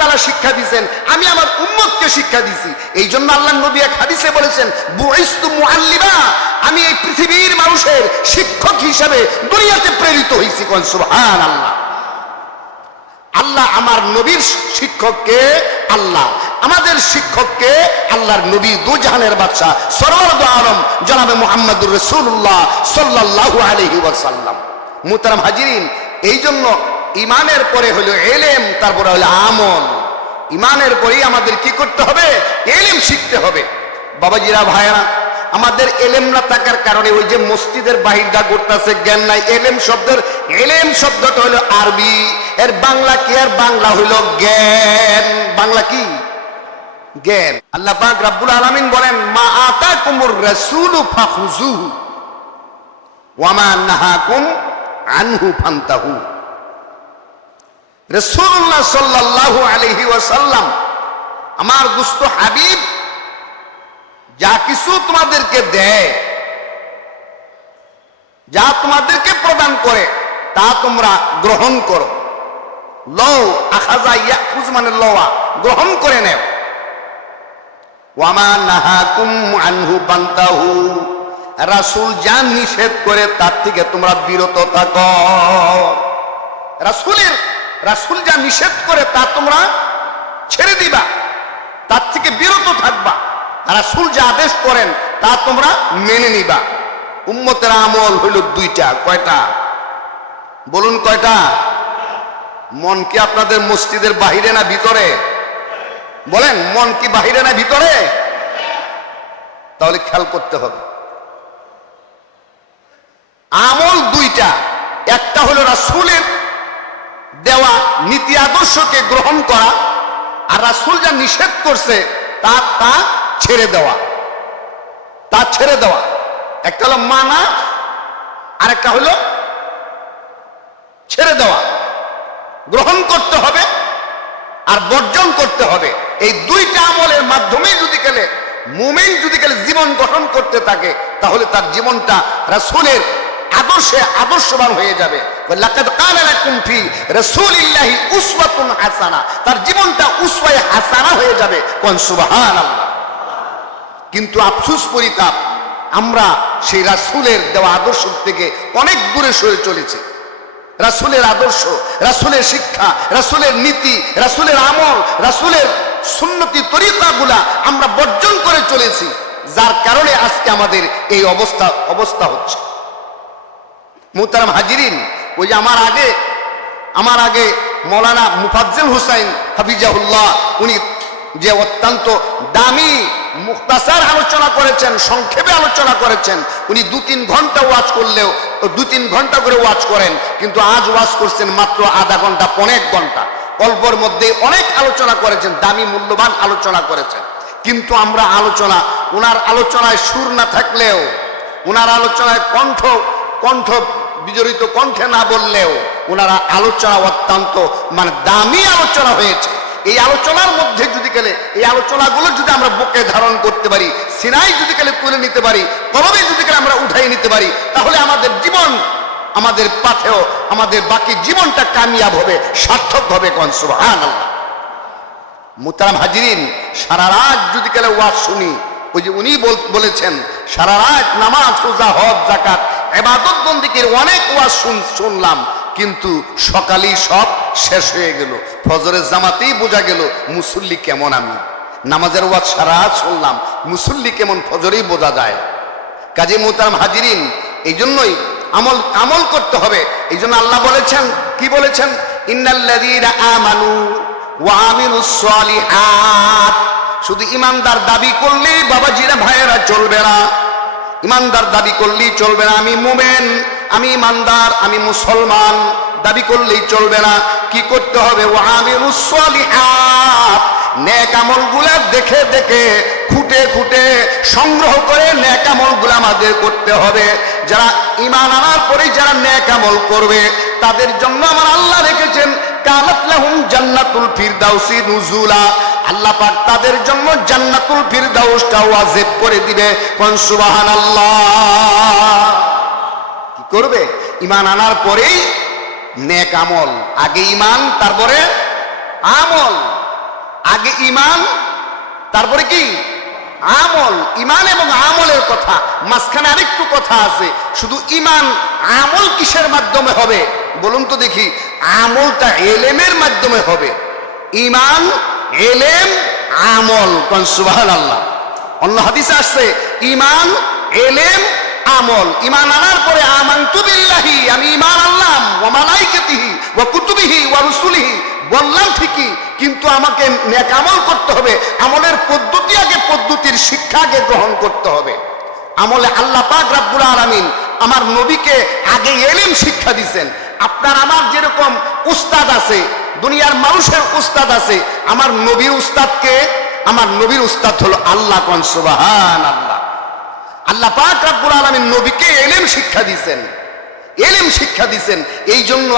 তাআলা শিক্ষা দিয়েছেন, আমি আমার উম্মতকে শিক্ষা দিছি। এই জন্য আল্লাহ নবী এক হাদিসে বলেছেন, বুইস্তু মুআল্লিমা, আমি এই পৃথিবীর মানুষের শিক্ষক হিসেবে দুনিয়াতে প্রেরিত হয়েছি। কোন সুবহানাল্লাহ। আল্লাহ আমার নবীর শিক্ষককে, আল্লাহ আমাদের শিক্ষককে আল্লাহর নবী, দুজাহানের বাদশা সরওয়ার দু আলম জনাবে মুহাম্মদুর রাসূলুল্লাহ সাল্লাল্লাহু আলাইহি ওয়াসাল্লাম। মুহতারাম হাজিরিন, এই জন্য ইমানের পরে হলো ইলম, তারপরে হলো আমল। ইমানের পরেই আমাদের কি করতে হবে? ইলম শিখতে হবে। বাবাজিরা, ভাইরা, আমাদের ইলম না থাকার কারণে ওই যে মসজিদের বাহিরটা করতেছে জ্ঞান নাই। ইলম শব্দটা হলো আরবি, এর বাংলা কি? আর বাংলা হইল জ্ঞান। বাংলা কি? জ্ঞান। আল্লাহ পাক রব্বুল আলামিন বলেন, মা আতাকুমুর রাসূলু ফাখুযুহু ওয়া মা নাহাকুম আনহু ফান্তাহু। রাসূলুল্লাহ সাল্লাল্লাহু আলাইহি ওয়াসাল্লাম, আমার দুস্থ হাবিব, যা কিছু তোমাদেরকে দেয়, যা তোমাদেরকে প্রদান করে, তা তোমরা গ্রহণ করো। লও আখাযা ইয়াখুয মানে লওয়া, গ্রহণ করে নেও। ওয়া মা নাহাকুম আনহু ফান্তাহু, রাসূল যা নিষেধ করে তার থেকে তোমরা বিরত থাকো। রাসূল যা নিষেধ করে তা তোমরা ছেড়ে দিবা, তার থেকে বিরত থাকবা। রাসূল যা আদেশ করেন তা তোমরা মেনে নিবা। উম্মতের আমল হইল দুইটা। কয়টা? বলুন কয়টা? মন কি আপনাদের মসজিদের বাহিরে না ভিতরে? বলেন, মন কি বাহিরে না ভিতরে? তাহলে খেয়াল করতে হবে। আমল দুইটা। একটা হলো রাসূলের দেওয়া নীতি আদর্শকে গ্রহণ করা, আর রাসূল যা নিষেধ করছে তা ছেড়ে দেওয়া। একটা হলো মানা, আর একটা হলো ছেড়ে দেওয়া। গ্রহণ করতে হবে আর বর্জন করতে হবে। এই দুইটা আমলের মাধ্যমে যদি গেলে মুমিন জীবন গঠন করতে থাকে, তাহলে তার জীবনটা রাসূলের আদর্শে আদর্শবান হয়ে যাবে। লাকাদ কানা লাকুম ফি রাসূলিল্লাহি উসওয়াতুন হাসানা, তার জীবনটা উসওয়ায়ে হাসানা হয়ে যাবে। কোন সুবহানাল্লাহ। কিন্তু আফসোস, পরিতাপ, আমরা সেই রাসূলের দেওয়া আদর্শ থেকে অনেক দূরে সরে চলেছি। রাসূলের আদর্শ, রাসূলের শিক্ষা, রাসূলের নীতি, রাসূলের আমল, রাসূলের সুন্নতি তরিকাগুলা আমরা বর্জন করে চলেছি, যার কারণে আজকে আমাদের এই অবস্থা হচ্ছে। মুহতারাম হাজিরিন, ওই যে আমার আগে মৌলানা মুফাজ্জল হুসাইন হাফিজাহুল্লাহ, উনি যে অত্যন্ত দামি মুখতাসার আলোচনা করেছেন, সংক্ষেপে আলোচনা করেছেন। উনি 2-3 ঘন্টা ওয়াজ করলেও 2-3 ঘন্টা করে ওয়াজ করেন, কিন্তু আজ ওয়াজ করছেন মাত্র আধা ঘন্টা, 1.5 ঘন্টা। অল্পর মধ্যে অনেক আলোচনা করেছেন, দামি মূল্যবান আলোচনা করেছেন। কিন্তু আমরা ওনার আলোচনায় সুর না থাকলেও, ওনার আলোচনায় কণ্ঠ বিজড়িত কণ্ঠে না বললেও, ওনারা আলোচনা অত্যন্ত দামি আলোচনা হয়েছে। এই আলোচনার মধ্যে যদি গেলে, এই আলোচনাগুলো যদি আমরা বুকে ধারণ করতে পারি, সিনাই যদি গেলে তুলে নিতে পারি, কলমে যদি গেলে আমরা উঠাই নিতে পারি, তাহলে আমাদের জীবন, আমাদের পাথেও আমাদের বাকি জীবনটা কামিয়াব হবে, সার্থক হবে। কোন সুবহানাল্লাহ। মুহতারাম হাজিরিন, সারা রাত যদি গেলে ওয়াজ শুনি, ওই যে উনি বলেছেন, সারা রাত নামাজ, রোজা, হজ, যাকাত, ইবাদত বন্দেগীর অনেক ওয়াজ শুনলাম, কিন্তু সকালেই সব শেষ হয়ে গেল। ফজরের জামাতেই বোঝা গেল মুসল্লি কেমন। আমি নামাজের ওয়াজ সারা রাত শুনলাম, মুসল্লি কেমন ফজরেই বোঝা যায়। কাজী মুহতারাম হাজিরিন, এই জন্যই আমল করতে হবে। এই জন্য আল্লাহ বলেছেন, কি বলেছেন? ইন্নাল্লাযীনা আমানু ওয়া আমিলুস সালিহাত। শুধু ইমানদার দাবি করলেই বাবাজিরা, ভাইয়েরা, চলবে না। ইমানদার দাবি করলেই চলবে না। আমি মুমিন, আমি ইমানদার, আমি মুসলমান দাবি করলেই চলবে না। কি করতে হবে? ওয়া আমিলুস সালিহাত। নেক আমলগুলা দেখে দেখে, খুঁটে খুঁটে সংগ্রহ করে নেক আমলগুলা আমাদের করতে হবে। যারা ঈমান আনার পরে যারা নেক আমল করবে, তাদের জন্য আমার আল্লাহ রেখেছেন কানাত লাহুম জান্নাতুল ফিরদাউসি নুজুলা। আল্লাহ পাক তাদের জন্য জান্নাতুল ফিরদাউসটা ওয়াজিব করে দিবে। কোন সুবহানাল্লাহ। কি করবে? ঈমান আনার পরেই নেক আমল। আগে ঈমান, তারপরে আমল। আগে ইমান, তারপরে কি আমল। ইমান এবং আমলের কথা, মাঝখানে আরেকটু কথা আছে। শুধু ইমান, আমল কিসের মাধ্যমে হবে বলুন তো দেখি? আমলটা এলেমের মাধ্যমে হবে। ইমান, এলেম, আমল। কোন সুবহানাল্লাহ। অন্য হাদিসে আসছে ইমান, এলেম, আমল। ইমান আনার পরে আমানতু বিল্লাহি, আমি ইমান আনলাম, ওয়া মালাইকাতিহি ওয়া কুতুবিহি ওয়া রুসুলিহি, বললাম ঠিকই, কিন্তু আমাকে নেক আমল করতে হবে। আমলের পদ্ধতি আগে, পদ্ধতির শিক্ষা আগে গ্রহণ করতে হবে। আমলে আল্লাহ পাক রব্বুল আলামিন আমার নবীকে আগে এলেম শিক্ষা দিয়েছেন। আপনার আমার যেরকম উস্তাদ আছে, দুনিয়ার মানুষের উস্তাদ আছে, আমার নবীর উস্তাদকে, আমার নবীর উস্তাদ হলো আল্লাহ। কোন সুবহানাল্লাহ। আল্লাহ পাক রব্বুল আলামিন নবীকে এলেম শিক্ষা দিয়েছেন, এলেম শিক্ষা দিয়েছেন। এই জন্য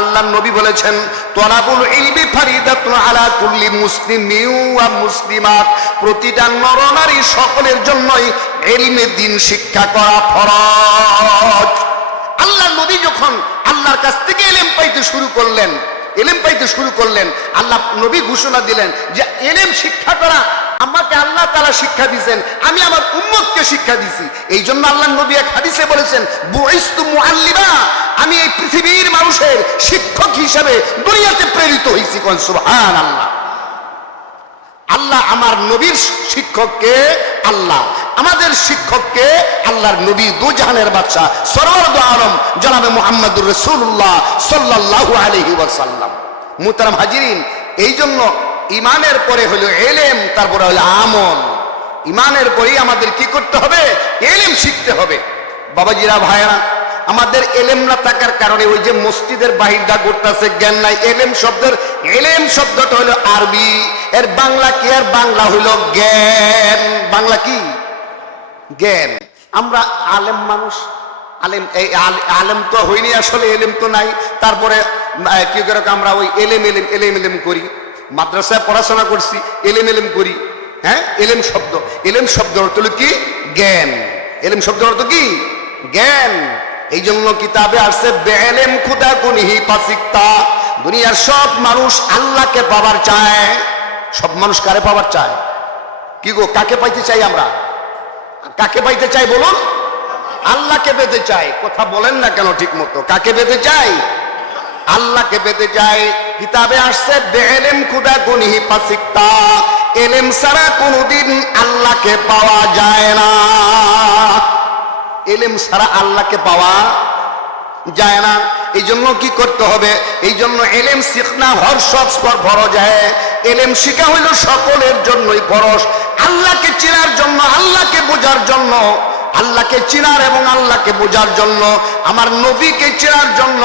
আল্লাহ নবী বলেছেন, তলাবুল ইলমি ফারিদাতুন আলা কুল্লি মুসলিমিন ওয়া মুসলিমাত, প্রতিটা নরনারী সকলের জন্যই ইলমে দ্বীন শিক্ষা করা ফরজ। আল্লাহ নবী যখন আল্লাহর কাছ থেকে এলেম পাইতে শুরু করলেন, এলেম পাইতে শুরু করলেন, আল্লাহ নবী ঘোষণা দিলেন যে এলেম শিক্ষা করা আমাকে আল্লাহ তাআলা শিক্ষা দিয়েছেন, আমি আমার উম্মতকে শিক্ষা দিছি। এই জন্য আল্লাহ নবী এক হাদিসে বলেছেন, বুইস্তু মুআল্লিমা, আমি এই পৃথিবীর মানুষের শিক্ষক হিসেবে দুনিয়াতে প্রেরিত হয়েছি। কোন সুবহানাল্লাহ। আল্লাহ আমার নবীর শিক্ষককে, আল্লাহ আমাদের শিক্ষককে, আল্লাহর নবী, দুজাহানের বাদশা সরওয়ার দু আলম জনাবে মুহাম্মদুর রাসূলুল্লাহ সাল্লাল্লাহু আলাইহি ওয়াসাল্লাম। মুহতারাম হাজিরিন, এই জন্য ইমানের পরে হলো এলেম, তারপরে হলো আমল। ইমানের পরেই আমাদের কি করতে হবে? এলেম শিখতে হবে। বাবাজিরা, ভাইরা, আমাদের এলেম না থাকার কারণে ওই যে মসজিদের বাহিরটা করতেছে, জ্ঞান নাই। এলেম শব্দটা হলো আরবি, এর বাংলা কি? আর বাংলা হইল জ্ঞান। বাংলা কি? জ্ঞান। আমরা আলেম মানুষ, আলেম তো হইনি আসলে, এলেম তো নাই। তারপরে কি করে আমরা ওই এলেম করি, মাদ্রাসায় পড়াশোনা করছি, এলেম করি। হ্যাঁ, এলেম শব্দ অর্থ হলো কি? জ্ঞান। এলেম শব্দ অর্থ কি? জ্ঞান। এই জন্য কিতাবে আসছে, বেএলেম খুদা কুনিহি পাসিকতা। দুনিয়ার সব মানুষ আল্লাহকে পাবার চায়। সব মানুষ কারে পাবার চায়? কি গো, কাকে পাইতে চাই আমরা? কাকে পাইতে চাই বলুন? আল্লাহকে পেতে চাই। কথা বলেন না কেন ঠিক মতো? কাকে পেতে চাই? আল্লাহকে পেতে চাই। কিতাবে আসছে, বেএলেম খুদা কুনিহি পাসিকতা, এলেম ছাড়া কোনোদিন আল্লাহকে পাওয়া যায় না। এলেম ছাড়া আল্লাহকে পাওয়া যায় না। এই জন্য কি করতে হবে? এই জন্য এলেম শিখনা হর শখস পর ফরজ। এলেম শিখা হইল সকলের জন্যই ফরজ। আল্লাহকে চেনার জন্য, আল্লাহকে বোঝার জন্য, আল্লাহকে চেনার এবং আল্লাহকে বোঝার জন্য, আমার নবীকে চেনার জন্য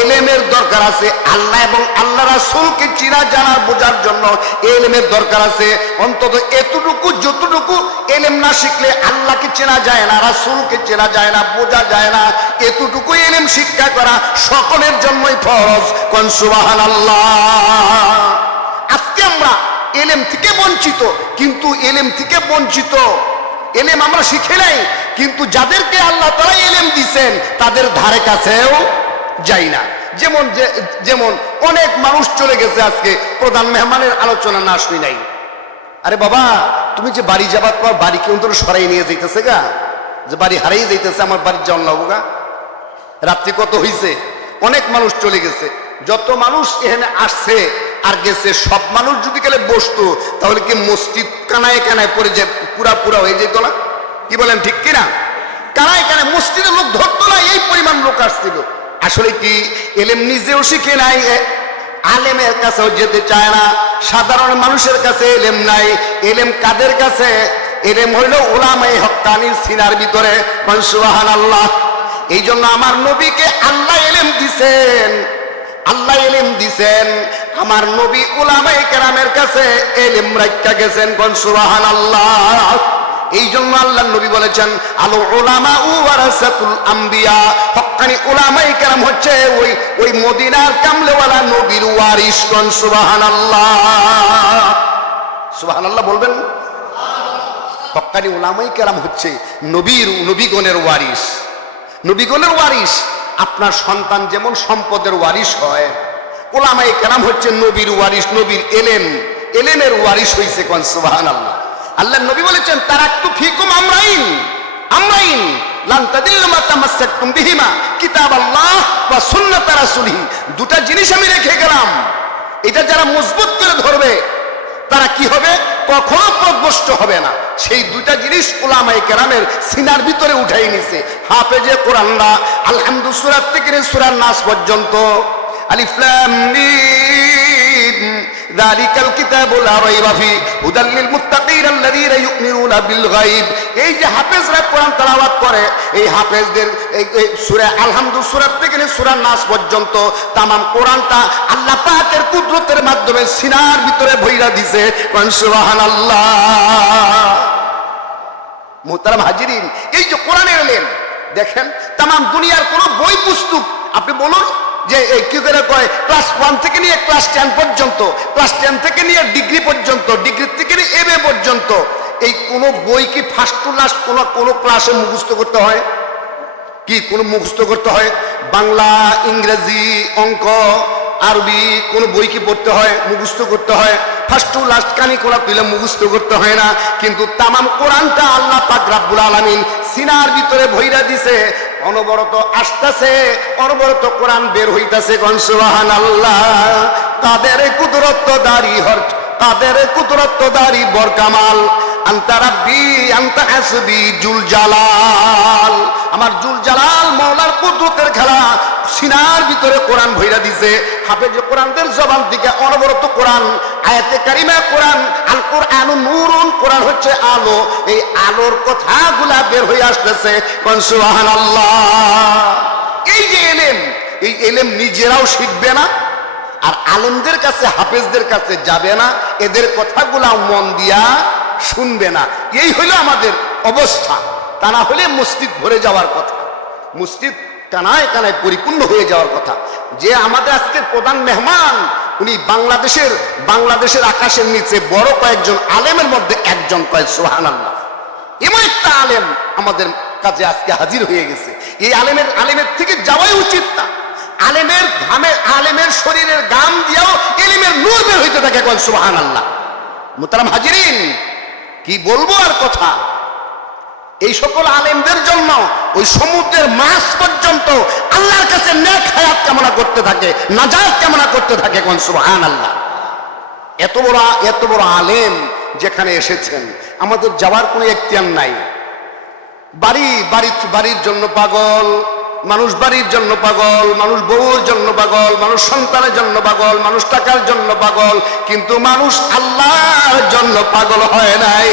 এলেমের দরকার আছে। আল্লাহ এবং আল্লাহ রাসূলকে চেনা, জানার, বোঝার জন্য এলেমের দরকার আছে। অন্তত এতটুকু, যতটুকু এলেম না শিখলে আল্লাহকে চেনা যায় না, রাসূলকে চেনা যায় না, বোঝা যায় না, এতটুকু এলেম শিক্ষা করা সকলের জন্যই ফরজ। কোন সুবহানাল্লাহ। আজকে আমরা এলেম থেকে বঞ্চিত, কিন্তু এলেম থেকে বঞ্চিত, এলেম আমরা শিখে নাই, কিন্তু যাদেরকে আল্লাহ তাআলা এলেম দিয়েছেন তাদের ধারে কাছেও যাই না। যেমন অনেক মানুষ চলে গেছে, আজকে প্রধান মেহমানের আলোচনা না শুনি নাই। আরে বাবা, তুমি যে বাড়ি যাবার পর বাড়ি কেউ তোর সরাই নিয়ে যাইতেছে গা, যে বাড়ি হারিয়ে যাইতেছে, আমার বাড়ির যাওয়ার লাগবো গা। রাত্রি কত হইছে, অনেক মানুষ চলে গেছে। যত মানুষ এখানে আসছে আর গেছে, সব মানুষ যদি গেলে বসতো, তাহলে কি মসজিদ কানায় কানায় পড়ে যে পুরা হয়ে যেত না? কি বলেন, ঠিক কিনা? কানায় কানায় মসজিদে লোক ধরতো না, এই পরিমাণ লোক আসছিল। আসলে কি এলেম নিজেও শিখে নাই, আলেমের কাছেও যেতে চায় না। সাধারণ মানুষের কাছে এলেম নাই। এলেম কাদের কাছে? এলেম হইল উলামায়ে হক্কানির সিনার ভিতরে। সুবহানাল্লাহ। এই জন্য আমার নবীকে আল্লাহ এলেম দিছেন, আল্লাহ এলেম দিছেন। আমার নবী উলামায়ে কেরামের কাছে এলেম রাখা গেছেন। কোন সুবহানাল্লাহ। এই জন্য আল্লাহ নবী বলেছেন, আল উলামা ওয়ারাসাতুল আম্বিয়া, হক্কানি উলামায়ে কেরাম হচ্ছে ওই মদিনার কামলেওয়ালা নবীর ওয়ারিস। কোন সুবহানাল্লাহ। সুবহানাল্লাহ বলবেন। হক্কানি উলামায়ে কেরাম হচ্ছে নবীগণের ওয়ারিস। নবীগণের ওয়ারিস। আপনার সন্তান যেমন সম্পদের ওয়ারিস হয়, উলামায়ে কেরাম হচ্ছে নবীর ওয়ারিস। নবীর এলেম, এলেমের ওয়ারিশ হইছে। কোন সুবহানাল্লাহ। আল্লাহ নবী বলেছেন তারাকতু ফিকুম আমরাইন লান তাদিল্লু মা তামাসসাকতুম বিহিমা কিতাবাল্লাহ ওয়া সুন্নাত রাসূলিহি। দুটা জিনিস আমি রেখে গেলাম, এটা যারা মজবুত করে ধরবে তারা কি হবে? কখনো পথভ্রষ্ট হবে না। সেই দুটা জিনিস উলামায়ে কেরামের সিনার ভিতরে উঠাই নিছে। হাফেজে কোরআনরা আলহামদু সূরা থেকে সূরা নাস পর্যন্ত, আলিফ লাম মিম যালিকাল কিতাবু লা রাইবা ফি হুদাল লিল মুত্তাকিন আল্লাযীনা ইউমিনুনা বিল গায়ব। এই যে হাফেজরা কোরআন তেলাওয়াত করে, এই হাফেজদের এই সূরা আলহামদু সূরা থেকে সূরা নাস পর্যন্ত तमाम কোরআনটা আল্লাহ পাকের কুদরতের মাধ্যমে সিনার ভিতরে ভইরা দিয়েছে। কোন সুবহানাল্লাহ। মুহতারাম হাজিরিন, এই যে কোরআনের এলেম দেখেন, तमाम দুনিয়ার কোন বই পুস্তক আপনি বলুন যে কি করে কয় ক্লাস 1 থেকে নিয়ে ক্লাস 10 পর্যন্ত, ক্লাস 10 থেকে নিয়ে ডিগ্রি পর্যন্ত, ডিগ্রি থেকে নিয়ে এমএ পর্যন্ত, এই কোন বই কি ফার্স্ট টু লাস্ট কোন ক্লাসে মুখস্থ করতে হয়? কি কোন মুখস্থ করতে হয়? বাংলা, ইংরেজি, অঙ্ক, আরবি কোন বই কি পড়তে হয়? মুখস্থ করতে হয়। ফার্স্ট টু লাস্ট কানি কোলা তুলে মুখস্থ করতে হয় না। কিন্তু তামাম কোরআনটা আল্লাহ পাক রব্বুল আলামিন সিনার ভিতরে ভইরা দিছে। অনবরত আসতেছে, অনবরত কোরআন বের হইতাছে। কোন সুবহানাল্লাহ। কাদের কুদরতদারি কাদের কুদরতদারি বরকামাল, আনতা রাব্বি আনতা হাসবি জুল জালাল। আমার জুল জালাল মাওলার কুদরতের খেলা সিনার ভিতরে কোরআন ভইরা দিছে। হাফেজে কোরআনদের জবান থেকে অনবরত কোরআন, আয়াতে কারিমা কোরআন, আল কোরআনু নূরুন, কোরআন হচ্ছে আলো, এই আলোর কথাগুলা বের হয়ে আসতেছে। কোন সুবহানাল্লাহ। এই যে এলেম, এই এলেম নিজেরাও শিখবে না, আর আলেমদের কাছে হাফেজদের কাছে যাবে না, এদের কথাগুলা মন দিয়া শুনবে না। এই হলো আমাদের অবস্থা। তা না হলে মসজিদ ভরে যাওয়ার কথা, মসজিদ কানায় কানায় পরিপূর্ণ হয়ে যাওয়ার কথা। যে আমাদের আজকের প্রধান মেহমান, উনি বাংলাদেশের আকাশের নিচে বড় কয়েকজন আলেমের মধ্যে একজন। কয় সুবহানাল্লাহ। এমন একটা আলেম আমাদের কাছে আজকে হাজির হয়ে গেছে। এই আলেমের থেকে যাওয়াই উচিত না। আলেমের ঘামে, আলেমের শরীরের গাম দিয়েও এলিমের নূর বের হইতে থাকে। কোন সুবহানাল্লাহ। মুহতারাম হাজিরিন, কি বলবো আর কথা। এই সকল আলেমদের জন্য ওই সমুদ্রের মাছ পর্যন্ত আল্লাহর কাছে নেক হায়াত কামনা করতে থাকে, নাজাত কামনা করতে থাকে। কোন সুবহানাল্লাহ। এত বড় আলেম যেখানে এসেছেন, আমাদের যাওয়ার কোনো এখতিয়ার নাই। বাড়ির জন্য পাগল মানুষ, বাড়ির জন্য পাগল মানুষ, বউর জন্য পাগল মানুষ, সন্তানের জন্য পাগল মানুষ, টাকার জন্য পাগল, কিন্তু মানুষ আল্লাহর জন্য পাগল হয় নাই।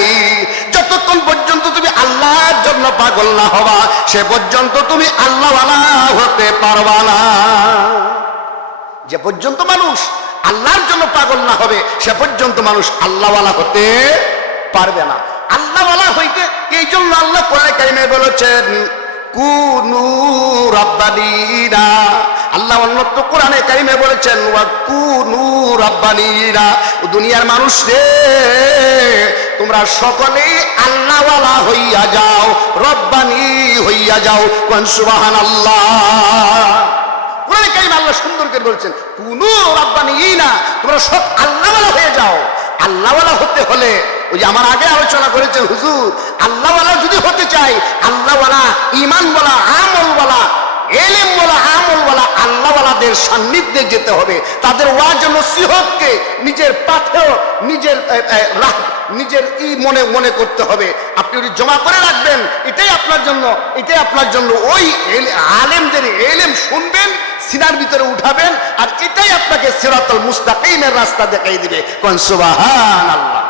যতক্ষণ পর্যন্ত তুমি আল্লাহর জন্য পাগল না হবা, সে পর্যন্ত তুমি আল্লাহওয়ালা হতে পারবা না। যে পর্যন্ত মানুষ আল্লাহর জন্য পাগল না হবে, সে পর্যন্ত মানুষ আল্লাহওয়ালা হতে পারবে না। আল্লাহওয়ালা হইতে এই জন্য আল্লাহ কোরআনে কারিমে বলেছেন কুনু রাব্বানিনা। আল্লাহ অন্যত্র কোরআনে কারিমে বলেছেন ওয়া কুনু রাব্বানিনা। দুনিয়ার মানুষ রে, তোমরা সকলেই আল্লাহওয়ালা হইয়া যাও, রব্বানি হইয়া যাও। কোন সুবহানাল্লাহ। কোরআনে কারিমে আল্লাহ সুন্দর করে বলেছেন কুনু রাব্বানিনা, তোমরা সব আল্লাহওয়ালা হয়ে যাও। আল্লাহওয়ালা হতে হলে ওই যে আমার আগে আলোচনা করেছেন হুজুর, আল্লাহওয়ালা যদি হতে চাই, আল্লাহওয়ালা, ঈমানওয়ালা, আমলওয়ালা, এলেমওয়ালা, আমলওয়ালা আল্লাহওয়ালাদের সান্নিধ্যে যেতে হবে। তাদের ওয়াজ নসিহতকে নিজের পাথেও নিজের মনে করতে হবে। আপনি ওই জমা করে রাখবেন, এটাই আপনার জন্য ওই আলেমদের এলেম শুনবেন, সিনার ভিতরে উঠাবেন, আর এটাই আপনাকে সিরাতুল মুস্তাকিমের রাস্তা দেখাই দিবে। কোন সুবহানাল্লাহ।